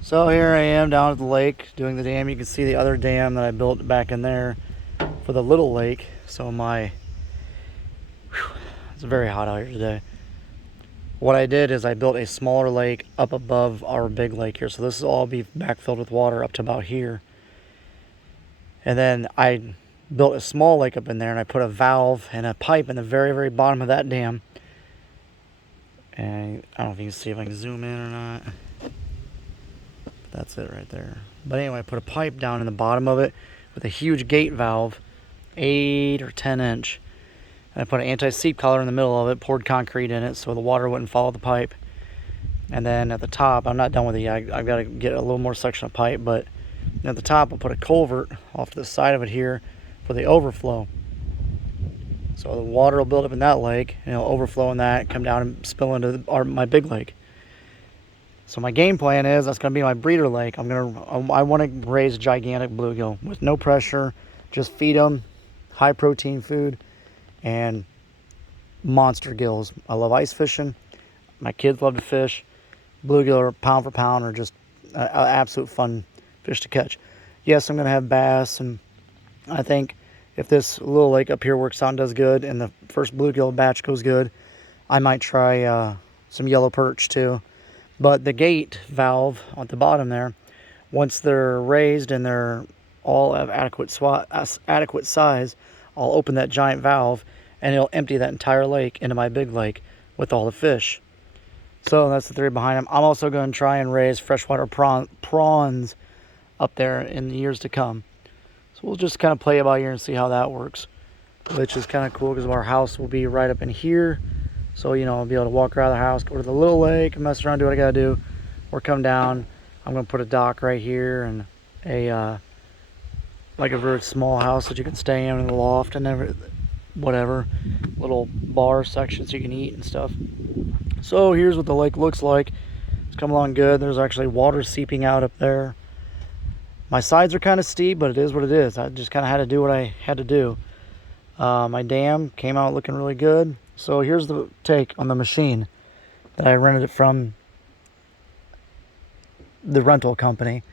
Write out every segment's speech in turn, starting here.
So here I am down at the lake doing the dam. You can see the other dam that I built back in there for the little lake. So it's very hot out here today. What I did is I built a smaller lake up above our big lake here. So this will all be backfilled with water up to about here. And then I built a small lake up in there and I put a valve and a pipe in the very, very bottom of that dam. And I don't know if you can see if I can zoom in or not. That's it right there. But anyway, I put a pipe down in the bottom of it with a huge gate valve, 8 or 10 inch. And I put an anti-seep collar in the middle of it, poured concrete in it so the water wouldn't follow the pipe. And then at the top, I'm not done with it yet. I've got to get a little more section of pipe, but at the top I'll put a culvert off to the side of it here for the overflow. So the water will build up in that lake, and it'll overflow in that, come down and spill into my big lake. So my game plan is that's going to be my breeder lake. I want to raise gigantic bluegill with no pressure, just feed them high protein food and monster gills. I love ice fishing. My kids love to fish. Bluegill are pound for pound are just an absolute fun fish to catch. Yes, I'm going to have bass, and I think if this little lake up here works out and does good and the first bluegill batch goes good, I might try some yellow perch too. But the gate valve at the bottom there, once they're raised and they're all of adequate size, I'll open that giant valve and it'll empty that entire lake into my big lake with all the fish. So that's the theory behind them. I'm also going to try and raise freshwater prawns up there in the years to come. So we'll just kind of play it by ear and see how that works, which is kind of cool because our house will be right up in here. So, I'll be able to walk around the house, go to the little lake, mess around, do what I gotta do, or come down. I'm gonna put a dock right here and like a very small house that you can stay in a loft and whatever, little bar section so you can eat and stuff. So here's what the lake looks like. It's coming along good. There's actually water seeping out up there. My sides are kind of steep, but it is what it is. I just kind of had to do what I had to do. My dam came out looking really good. So here's the take on the machine that I rented it from the rental company.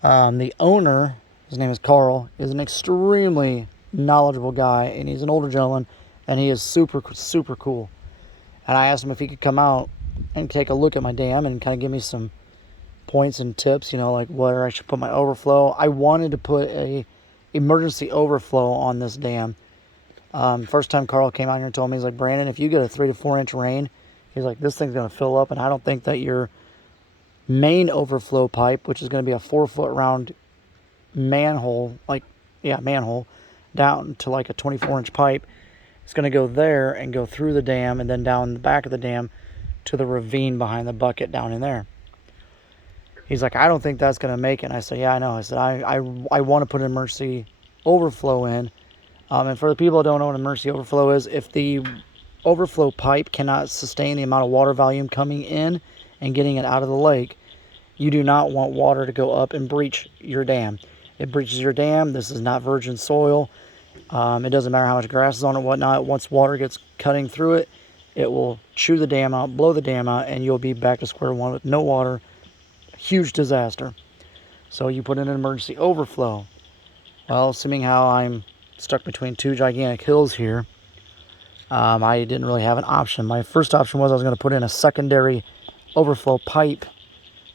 The owner, his name is Carl, is an extremely knowledgeable guy, and he's an older gentleman, and he is super, super cool. And I asked him if he could come out and take a look at my dam and kind of give me some points and tips, like where I should put my overflow. I wanted to put a emergency overflow on this dam. First time Carl came out here and told me, he's like, Brandon, if you get a 3 to 4 inch rain, he's like, this thing's going to fill up, and I don't think that your main overflow pipe, which is going to be a 4-foot round manhole, manhole, down to like a 24-inch pipe, it's going to go there and go through the dam and then down the back of the dam to the ravine behind the bucket down in there. He's like, I don't think that's going to make it. And I said, yeah, I know. I said, I want to put an emergency overflow in. And for the people that don't know what an emergency overflow is, if the overflow pipe cannot sustain the amount of water volume coming in and getting it out of the lake, you do not want water to go up and breach your dam. It breaches your dam. This is not virgin soil. It doesn't matter how much grass is on it, whatnot. Once water gets cutting through it, it will chew the dam out, blow the dam out, and you'll be back to square one with no water. Huge disaster. So you put in an emergency overflow. Well, assuming how I'm stuck between two gigantic hills here, I didn't really have an option. My first option was I was going to put in a secondary overflow pipe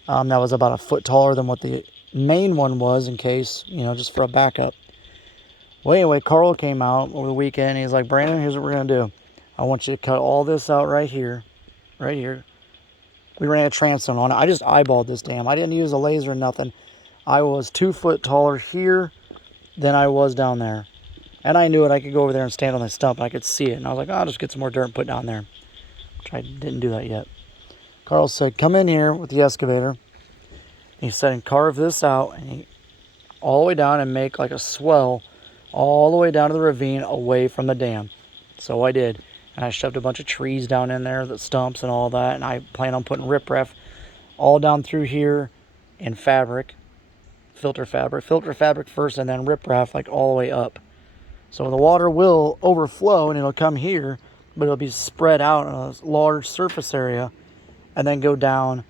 that was about a foot taller than what the main one was, in case, just for a backup. Well, anyway, Carl came out over the weekend and he's like, Brandon, here's what we're going to do. I want you to cut all this out right here. We ran a transom on it. I just eyeballed this dam. I didn't use a laser or nothing. I was 2 foot taller here than I was down there. And I knew it. I could go over there and stand on the stump and I could see it. And I was like, I'll just get some more dirt and put it down there. Which I didn't do that yet. Carl said, come in here with the excavator. He said, and carve this out and all the way down and make like a swell all the way down to the ravine away from the dam. So I did. And I shoved a bunch of trees down in there, the stumps and all that. And I plan on putting riprap all down through here in fabric. Filter fabric first, and then riprap like all the way up. So the water will overflow and it'll come here, but it'll be spread out on a large surface area and then go down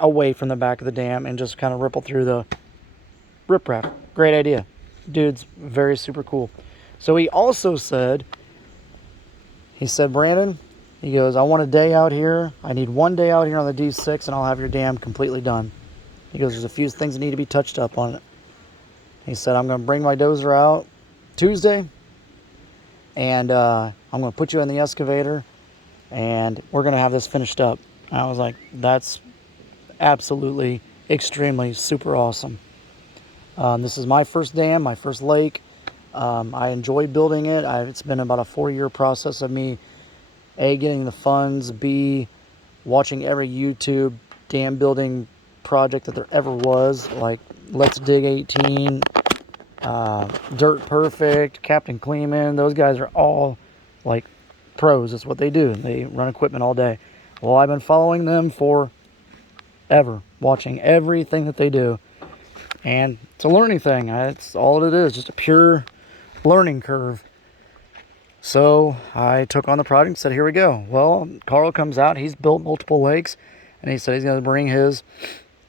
away from the back of the dam and just kind of ripple through the riprap. Great idea. Dude's very super cool. So he also said, Brandon, he goes, I want a day out here. I need 1 day out here on the D6 and I'll have your dam completely done. He goes, there's a few things that need to be touched up on it. He said, I'm going to bring my dozer out Tuesday and I'm going to put you in the excavator and we're going to have this finished up. And I was like, that's absolutely, extremely, super awesome. This is my first dam, my first lake. I enjoy building it. It's been about a 4-year process of me, A, getting the funds, B, watching every YouTube dam building project that there ever was, like Let's Dig 18, Dirt Perfect, Captain Kleeman. Those guys are all like pros. That's what they do. They run equipment all day. Well, I've been following them for ever, watching everything that they do. And it's a learning thing. It's all it is, just a pure learning curve. So I took on the project and said, here we go. Well, Carl comes out. He's built multiple lakes. And he said he's going to bring his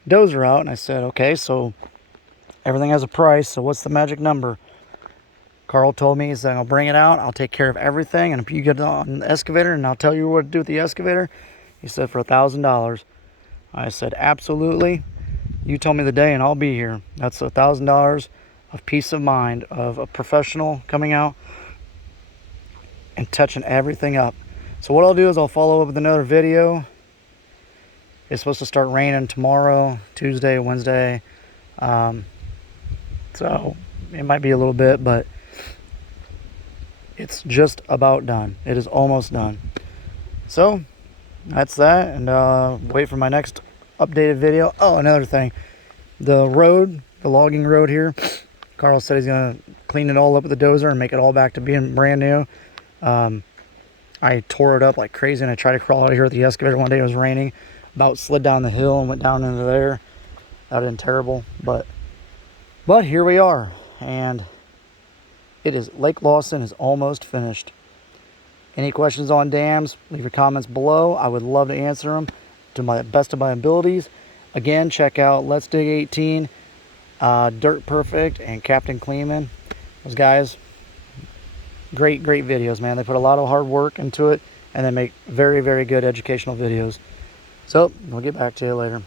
dozer out. And I said, okay, so everything has a price. So what's the magic number? Carl told me, he said, I'll bring it out. I'll take care of everything. And if you get on the excavator and I'll tell you what to do with the excavator, he said, for $1,000. I said, absolutely. You tell me the day and I'll be here. That's $1,000 of peace of mind of a professional coming out and touching everything up. So what I'll do is I'll follow up with another video. It's supposed to start raining tomorrow, Tuesday, Wednesday. So it might be a little bit, but it's just about done. It is almost done. So that's that, and wait for my next updated video. Oh, another thing, the road, the logging road here, Carl said he's gonna clean it all up with the dozer and make it all back to being brand new. I tore it up like crazy, and I tried to crawl out of here with the excavator one day. It was raining, about slid down the hill and went down into there. That would have been terrible, but here we are, and it is, Lake Lawson is almost finished. Any questions on dams, leave your comments below. I would love to answer them to my best of my abilities. Again, check out Let's Dig 18, Dirt Perfect, and Captain Kleeman. Those guys, great videos, man. They put a lot of hard work into it, and they make very good educational videos. So we'll get back to you later.